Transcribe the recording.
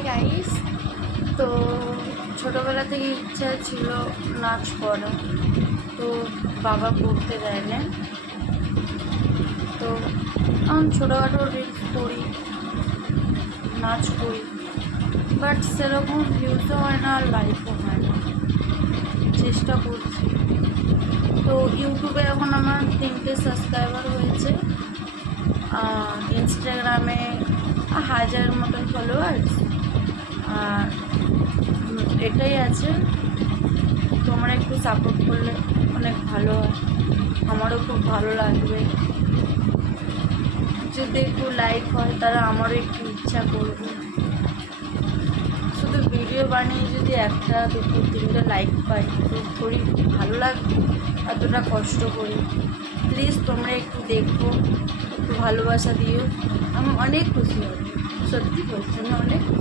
Hi guys. তো ছোটোবেলা থেকে ইচ্ছা ছিল নাচ করা, তো বাবা করতে দেয় না। তো আমি ছোটোখাটো রিলস করি, নাচ করি, বাট সেরকম ভিউজও হয় না আর লাইফও হয় না। চেষ্টা করছি। তো ইউটিউবে এখন আমার 3টে সাবস্ক্রাইবার হয়েছে, ইনস্টাগ্রামে 1000 মতন ফলোয়ার্স, আর এটাই আছে। তোমরা একটু সাপোর্ট করলে অনেক ভালো হয়, আমারও খুব ভালো লাগবে। যদি একটু লাইক হয় তাহলে আমারও একটু ইচ্ছা করবে। শুধু ভিডিও বানিয়ে যদি 1টা 2টো 3টে লাইক পাই তো থোড়ি ভালো লাগবে, এতটা কষ্ট করি। প্লিজ তোমরা একটু দেখো, একটু ভালোবাসা দিও, আমি অনেক খুশি হব। সত্যি বলছি, আমি অনেক খুশি।